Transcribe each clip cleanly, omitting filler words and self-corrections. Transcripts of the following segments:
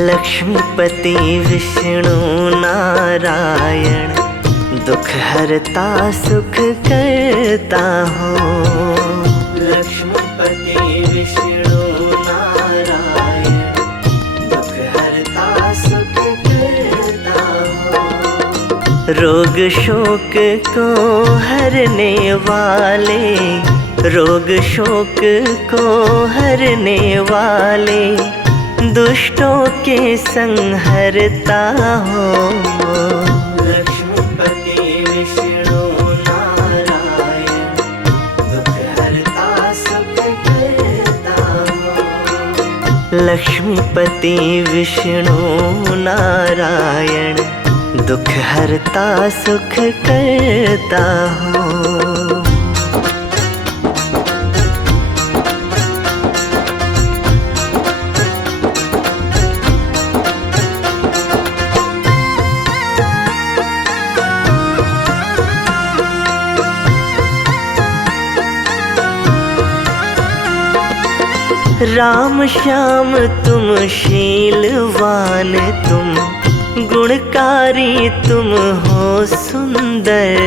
लक्ष्मीपति विष्णु नारायण, दुख हरता सुख करता हो। लक्ष्मीपति विष्णु नारायण, दुख हरता सुख करता हो। रोग शोक को हरने वाले, रोग शोक को हरने वाले, दुष्टों के संहरता हो। लक्ष्मीपति विष्णु नारायण, दुख हरता सुख करता हो। लक्ष्मीपति विष्णु नारायण, दुख हरता सुख करता हो। राम श्याम तुम शीलवान, तुम गुणकारी तुम हो सुंदर।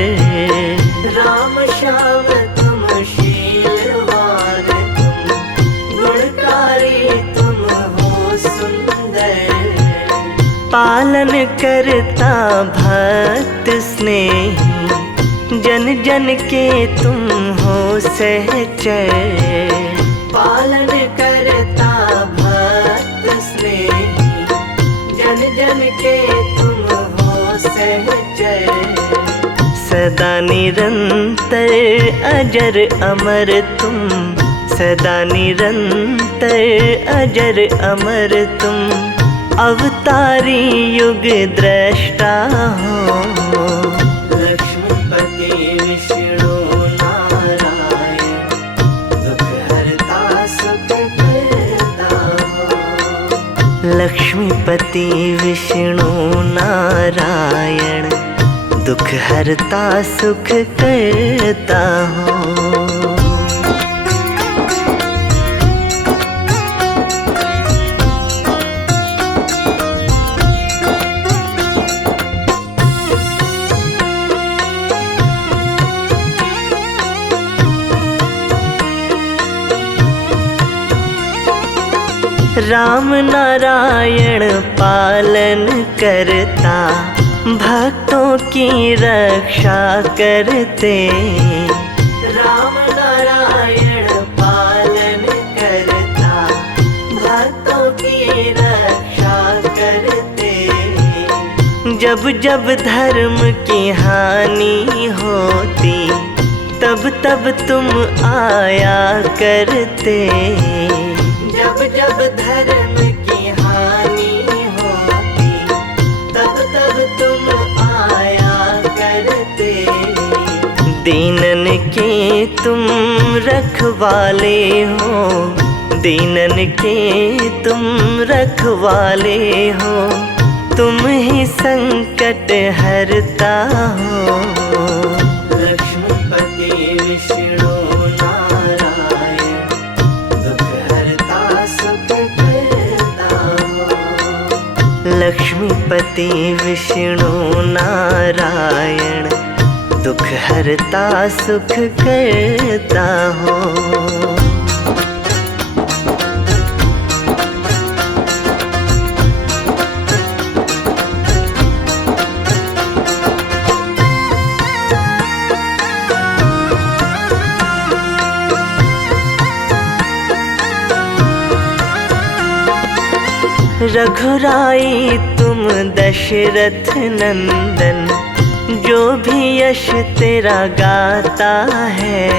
राम श्याम तुम शीलवान, तुम गुणकारी तुम हो सुंदर। पालन करता भक्त स्नेही, जन जन के तुम हो सहचर। पालन करता भक्त स्नेही, जन जन के तुम हो सहचर। सदा निरंतर अजर अमर तुम, सदा निरंतर अजर अमर तुम, अवतारी युग दृष्टा हो। लक्ष्मीपति विष्णु लक्ष्मीपति विष्णु नारायण, दुख हरता सुख करता हो। राम नारायण पालन करता, भक्तों की रक्षा करते। राम नारायण पालन करता, भक्तों की रक्षा करते। जब जब धर्म की हानि होती, तब तब तुम आया करते। जब जब धर्म की हानि होती, तब तब तुम आया करते। दीनन के तुम रखवाले हो, दीनन के तुम रखवाले हो, तुम ही संकट हरता हो। लक्ष्मीपति विष्णु लक्ष्मीपति विष्णु नारायण, दुख हरता सुख करता हो। रघुराई तुम दशरथ नंदन, जो भी यश तेरा गाता है।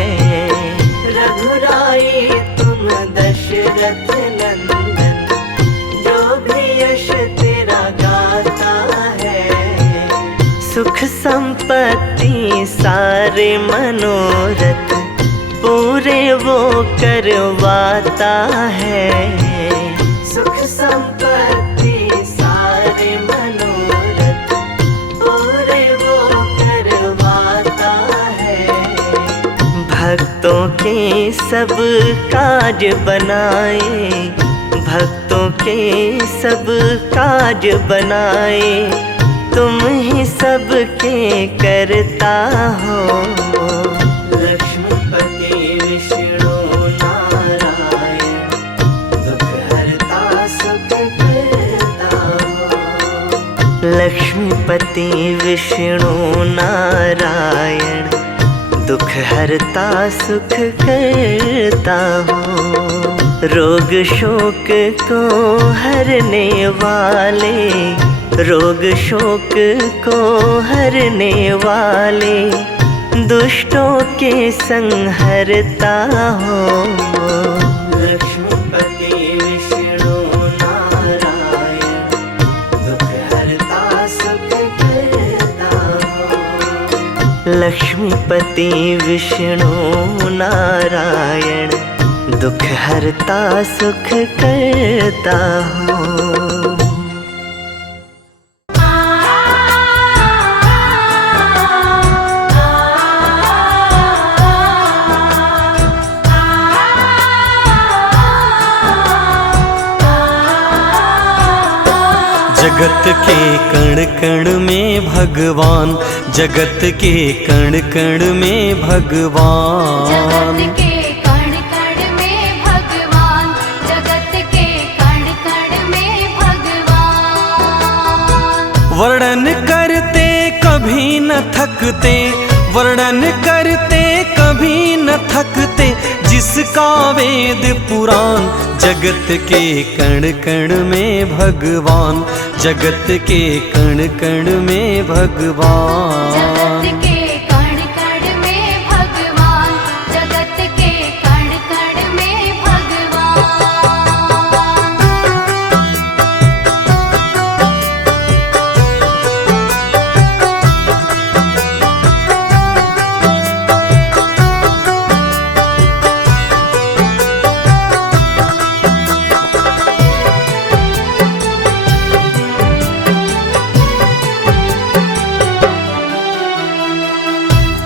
रघुराई तुम दशरथ नंदन, जो भी यश तेरा गाता है। सुख संपत्ति सारे मनोरथ, पूरे वो करवाता है। सुख संपत्ति सारे मनोरथ, पूरे वो करवाता है। भक्तों के सब काज बनाए, भक्तों के सब काज बनाए, तुम ही सबके करता हो। लक्ष्मीपति विष्णु नारायण, दुख हरता सुख करता हो। लक्ष्मीपति विष्णु नारायण, दुख हरता सुख करता हो। रोग शोक को हरने वाले, रोग शोक को हरने वाले, दुष्टों के संहरता हो। लक्ष्मीपति विष्णु नारायण, दुख हरता सुख करता हो। लक्ष्मीपति विष्णु नारायण, दुख हरता सुख करता हो। जगत के कण कण में भगवान, जगत के कण कण में भगवान, जगत के कण कण में भगवान, जगत के कण कण में भगवान। वर्णन करते कभी न थकते, वर्णन करते कभी न थकते, जिसका वेद पुराण। जगत के कण कण में भगवान, जगत के कण कण में भगवान, जगत के कण कण में भगवान, जगत के कण कण में भगवान।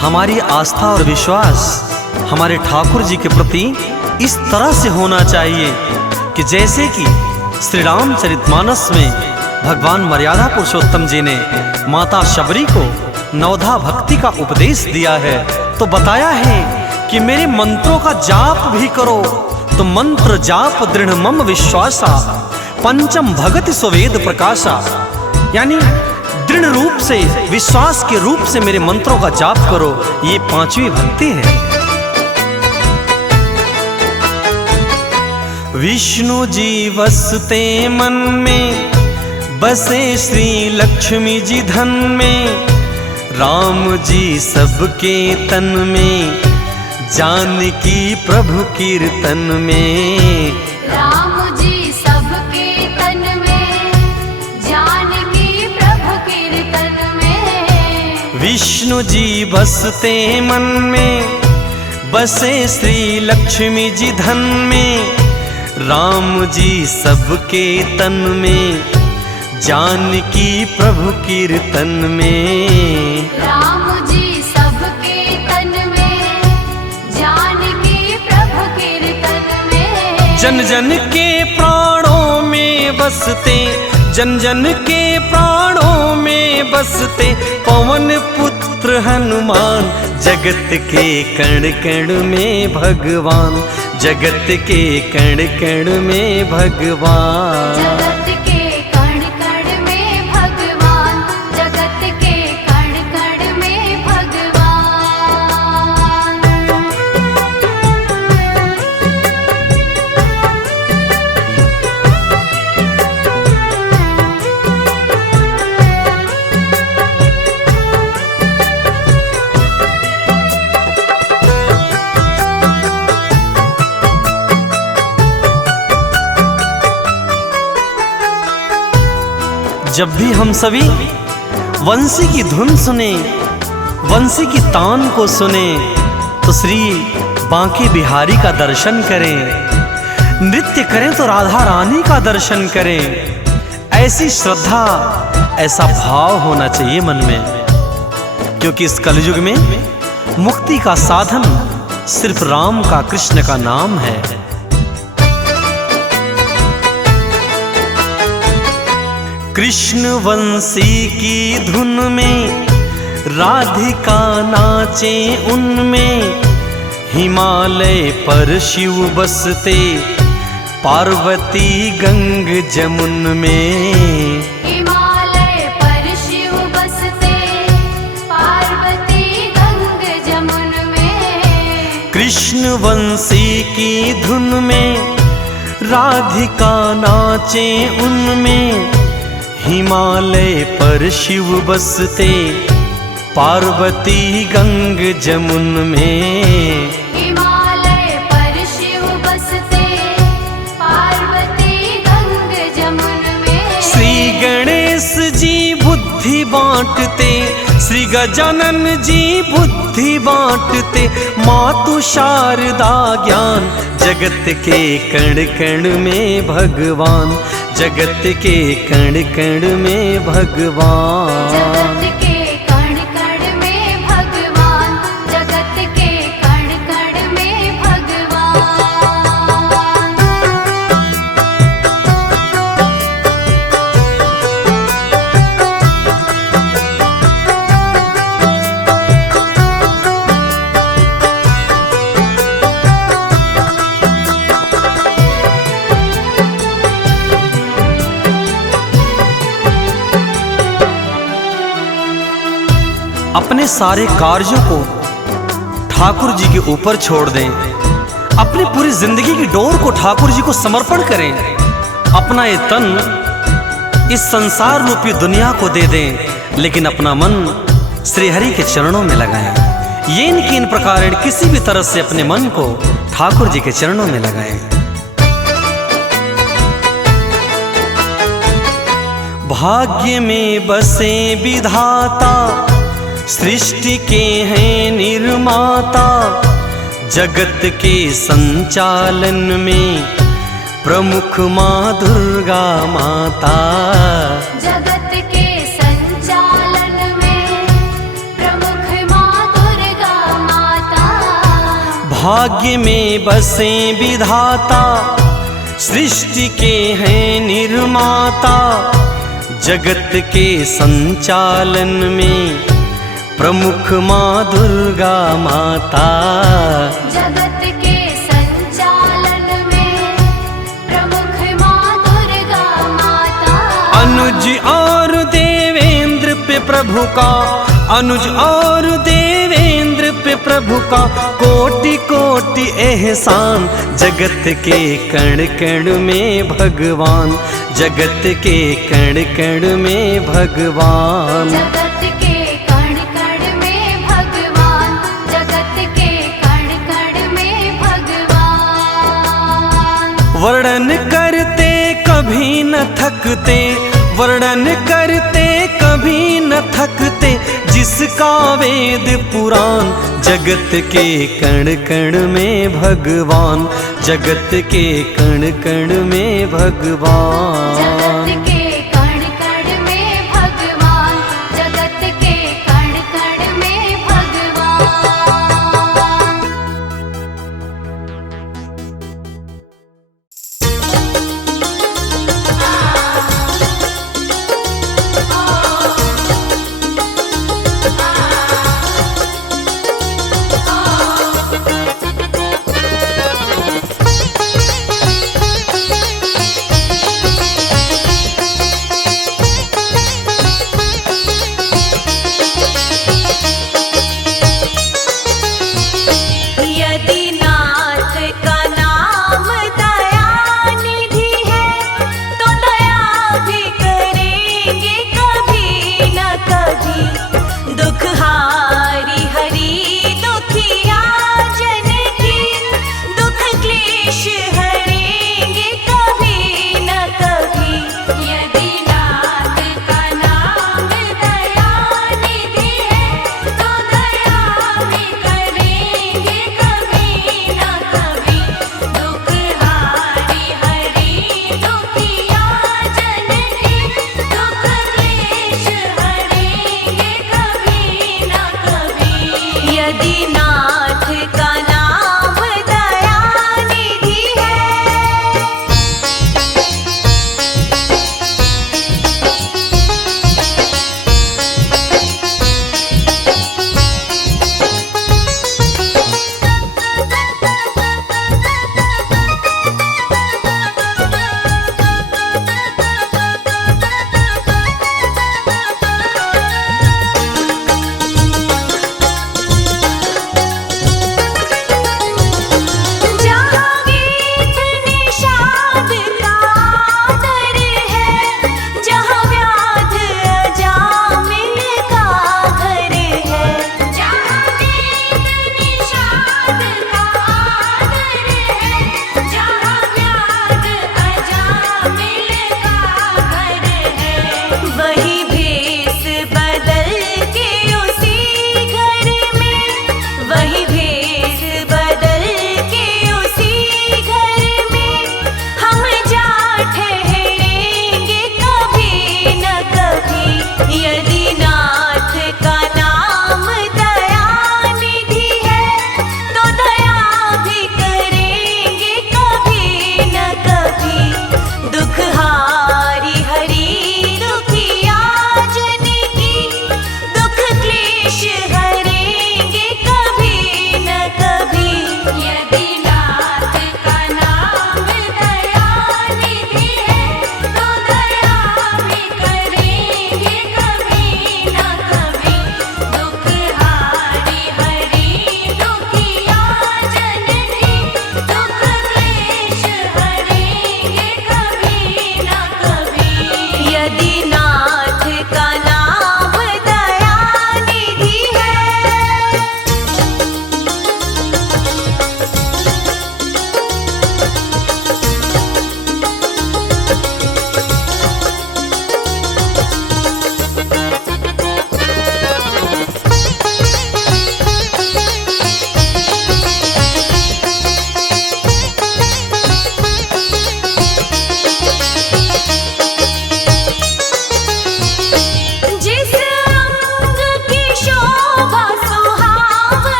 हमारी आस्था और विश्वास हमारे ठाकुर जी के प्रति इस तरह से होना चाहिए कि जैसे कि श्री रामचरितमानस में भगवान मर्यादा पुरुषोत्तम जी ने माता शबरी को नवधा भक्ति का उपदेश दिया है, तो बताया है कि मेरे मंत्रों का जाप भी करो, तो मंत्र जाप दृढ़ मम विश्वासा, पंचम भगति स्ववेद प्रकाशा। यानी दृढ़ रूप से, विश्वास के रूप से मेरे मंत्रों का जाप करो, ये पांचवी भक्ति है। विष्णु जी बसते मन में, बसे श्री लक्ष्मी जी धन में, राम जी सबके तन में, जानकी प्रभु कीर्तन में। राम जी सबके तन में, जानकी प्रभु कीर्तन में। विष्णु जी बसते मन में, बसे श्री लक्ष्मी जी धन में, राम जी सबके तन में, जानकी प्रभु कीर्तन में। राम जी सबके तन में, जानकी प्रभु कीर्तन में। जन जन के प्राणों में बसते, जन जन के प्राणों में बसते, पवन पुत्र हनुमान। जगत के कण कण में भगवान, जगत के कण कण में भगवान, जगत के कण कण में भगवान, जगत के कण कण में भगवान। जब भी हम सभी वंशी की धुन सुने, वंशी की तान को सुने, तो श्री बांके बिहारी का दर्शन करें, नृत्य करें तो राधा रानी का दर्शन करें। ऐसी श्रद्धा, ऐसा भाव होना चाहिए मन में, क्योंकि इस कलयुग में मुक्ति का साधन सिर्फ राम का, कृष्ण का नाम है। कृष्ण वंशी की धुन में राधिका नाचे उनमें, हिमालय पर शिव बसते पार्वती गंग जमुन में। हिमालय पर शिव बसते पार्वती गंग जमुन में। कृष्ण वंशी की धुन में राधिका नाचे उनमें, हिमालय पर शिव बसते पार्वती गंग जमुन में। हिमालय पर शिव बसते पार्वती गंग जमुन में। श्री गणेश जी बुद्धि बांटते, श्री गजानन जी बुद्धि बांटते, मातु शारदा ज्ञान, जगत के कण कण में भगवान, जगत के कण कण में भगवान। जगत के कण कण में भगवान, जगत के कण कण में भगवान। अपने सारे कार्यों को ठाकुर जी के ऊपर छोड़ दें, अपनी पूरी जिंदगी की डोर को ठाकुर जी को समर्पण करें, अपना ये तन इस संसार रूपी दुनिया को दे दें, लेकिन अपना मन श्री हरि के चरणों में लगाएं। ये इनकी इन प्रकार किसी भी तरह से अपने मन को ठाकुर जी के चरणों में लगाएं। भाग्य में बसे विधाता, सृष्टि के हैं निर्माता, जगत के संचालन में प्रमुख माँ दुर्गा माता। जगत के संचालन में प्रमुख माँ दुर्गा माता। भाग्य में बसे विधाता, सृष्टि के हैं निर्माता, जगत के संचालन में प्रमुख माँ दुर्गा माता। जगत के संचालन में प्रमुख माँ दुर्गा माता। अनुज और देवेंद्र पे प्रभु का, अनुज और देवेंद्र पे प्रभु का कोटि कोटि एहसान, जगत के कण कण में भगवान, जगत के कण कण में भगवान। जगत के कण कण में भगवान, जगत के कण कण में भगवान। वर्णन करते कभी न थकते, वर्णन करते कभी न थकते, जिसका वेद पुराण, जगत के कण कण में भगवान, जगत के कण कण में भगवान। जगत के कण कण में भगवान, जगत के कण कण में भगवान।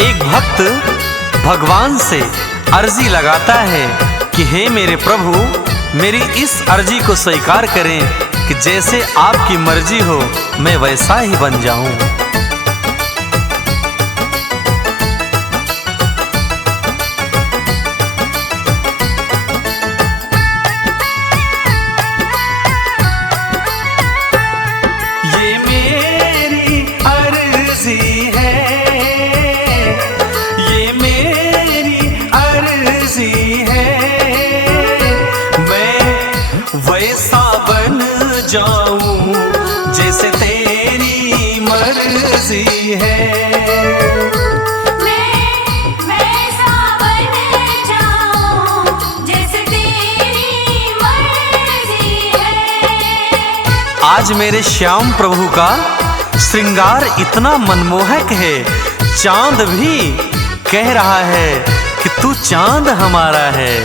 एक भक्त भगवान से अर्जी लगाता है कि हे मेरे प्रभु, मेरी इस अर्जी को स्वीकार करें कि जैसे आपकी मर्जी हो मैं वैसा ही बन जाऊं। ये मेरी अर्जी है, ये मेरी अर्जी है, मैं वैसा बन जाऊं जैसे तेरी मर्जी है। मैं वैसा बन जाऊं जैसे तेरी मर्जी है। आज मेरे श्याम प्रभु का श्रृंगार इतना मनमोहक है, चांद भी कह रहा है कि तू चांद हमारा है।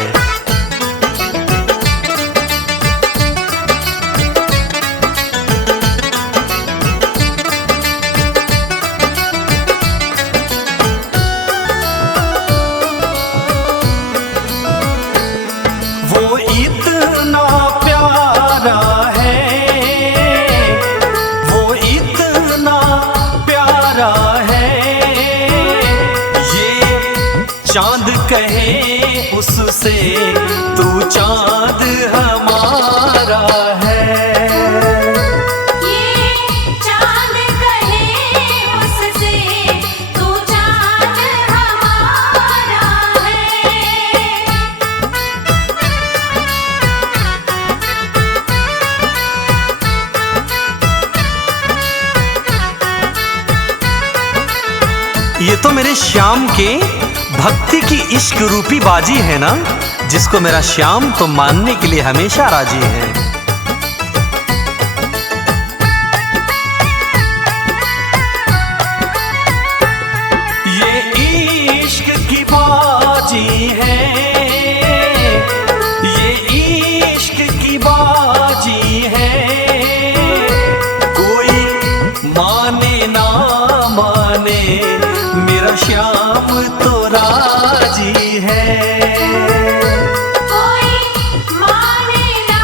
वो इतना प्यारा है, वो इतना प्यारा है, ये चांद कहे उससे तू चांद हमारा है। ये चांद कहे उससे तू चांद हमारा है। ये तो मेरे श्याम के भक्ति की इश्क रूपी बाजी है ना, जिसको मेरा श्याम तो मानने के लिए हमेशा राजी है। ये इश्क की बाजी है, ये इश्क की बाजी है, कोई माने ना माने मेरा श्याम तो राजी है। कोई माने ना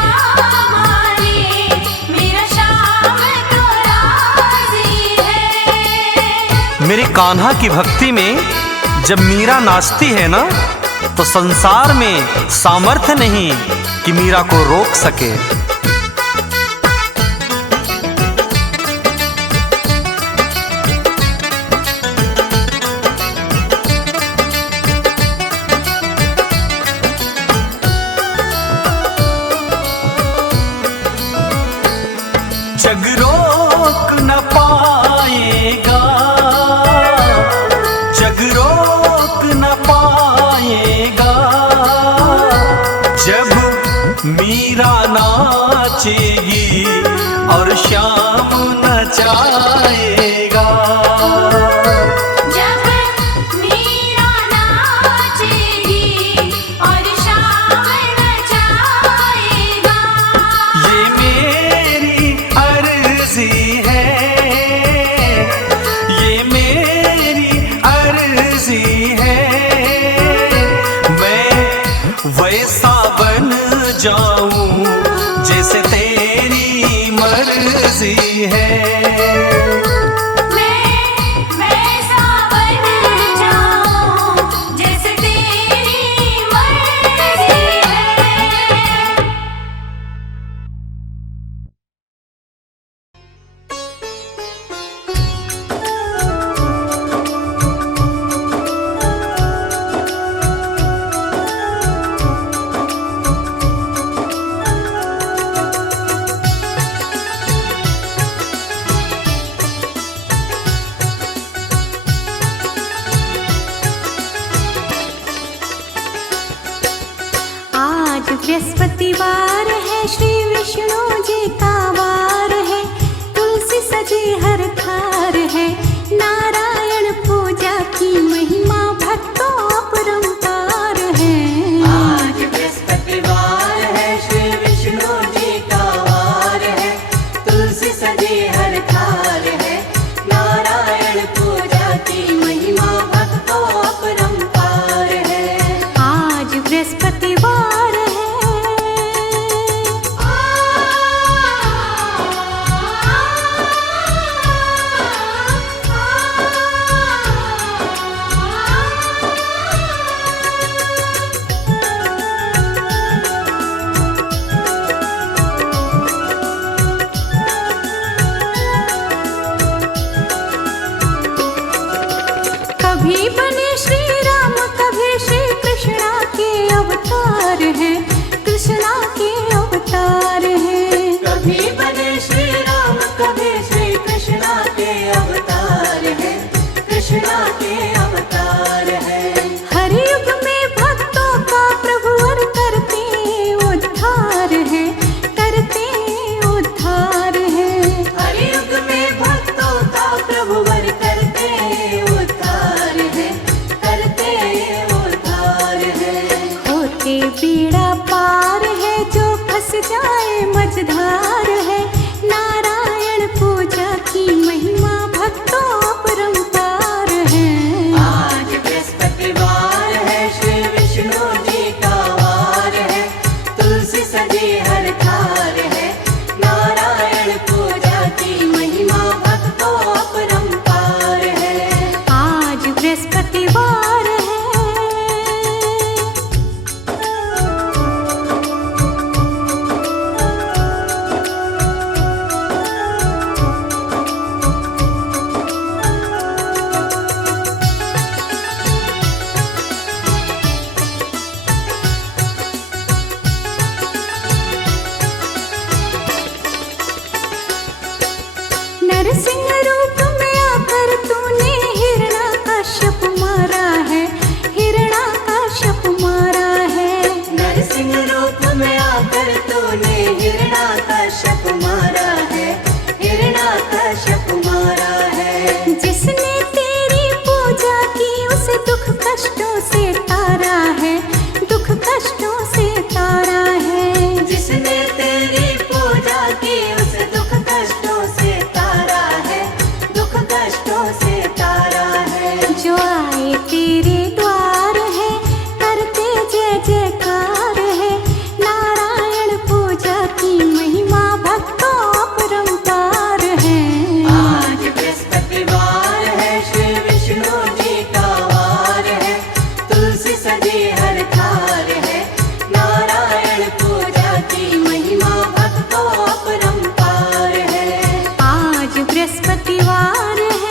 माने मेरा श्याम तो राजी है। मेरे कान्हा की भक्ति में जब मीरा नाचती है ना, तो संसार में सामर्थ्य नहीं कि मीरा को रोक सके। जग रोक न पाएगा, जग रोक न पाएगा, जब मीरा नाचेगी और श्याम नचाएगा। जब मीरा नाचेगी और श्याम नचाएगा। ये मेरी अर्जी है, ये मेरी अर्जी है, मैं वैसा बन जाऊं जैसे तेरी मर्जी है। मैं वैसा बन जाऊं जैसे तेरी मर्जी है। आज बृहस्पतिवार है, श्री विष्णु जी का वार है, तुलसी सजी हर थार है, नारायण पूजा की महिमा भक्तों अपरंपार है। आज बृहस्पतिवार है, श्री विष्णु जी का वार है, तुलसी सजी हर थार है, नारायण पूजा की महिमा भक्त कभी बने श्री राम, कभी श्री कृष्णा के अवतार हैं, कृष्णा के अवतार हैं। कभी बने श्री राम, कभी श्री कृष्णा के अवतार हैं, कृष्णा के अवतार हैं। हर युग में भक्तों का प्रभु वर करते उद्धार है, करते उद्धार है। हर युग में भक्तों का प्रभु वर करते उद्धार है, करते उद्धार है। होते बीड़ा पार है, जो फंस जाए मझधार है। नारायण पूजा की महिमा भक्तों अपरंपार है। आज बृहस्पतिवार है, श्री विष्णु जी का वार है, तुलसी सजी हर थार है। नारायण पूजा की महिमा भक्तों अपरंपार है। आज बृहस्पतिवार है। नरसिंह रूप में आकर तूने हिरण्याकश्यप मारा है, हिरण्याकश्यप मारा है। नरसिंह रूप में आकर तूने हिरण्याकश्यप मारा है, हिरण्याकश्यप मारा है। जिसने तेरी पूजा की उसे दुख कष्टों से तारा है, दुख कष्टों से तारा है। जिसने तेरी पूजा की उसे दुख कष्टों से तारा है, दुख कष्टों से तारा है। जो आए तेरे द्वार है, करते जय जयकार है। नारायण पूजा की महिमा भक्तों अपरंपार है। आज बृहस्पतिवार है, श्री विष्णु जी का वार है, तुलसी सजी हर थार है। नारायण पूजा की महिमा भक्तों अपरंपार है। आज बृहस्पतिवार है।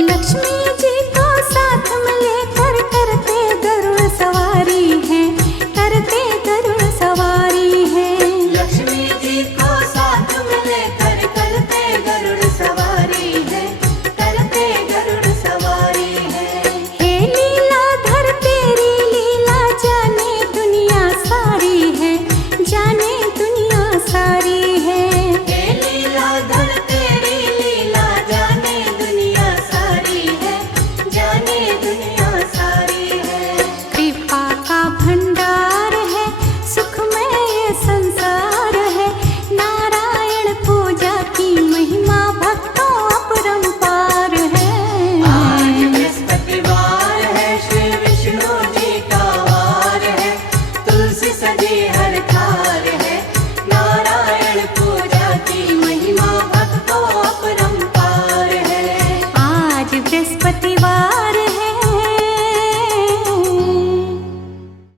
लक्ष्मी जी को साथ में लेकर करते गरुड़ सवारी है, करते गरुड़ सवारी है। लक्ष्मी जी को साथ में लेकर करते गरुड़ सवारी है, करते गरुड़ सवारी है। हे लीलाधर तेरी लीला जाने दुनिया सारी है, जाने दुनिया सारी है। हे लीलाधर तेरी लीला जाने दुनिया सारी है, जाने दुनिया सारी है। कृपा का भंडार है, सुखमय ये संसार है। नारायण पूजा की महिमा भक्तों अपरंपार है। आज बृहस्पतिवार है, श्री विष्णु जी का वार है, तुलसी सजी है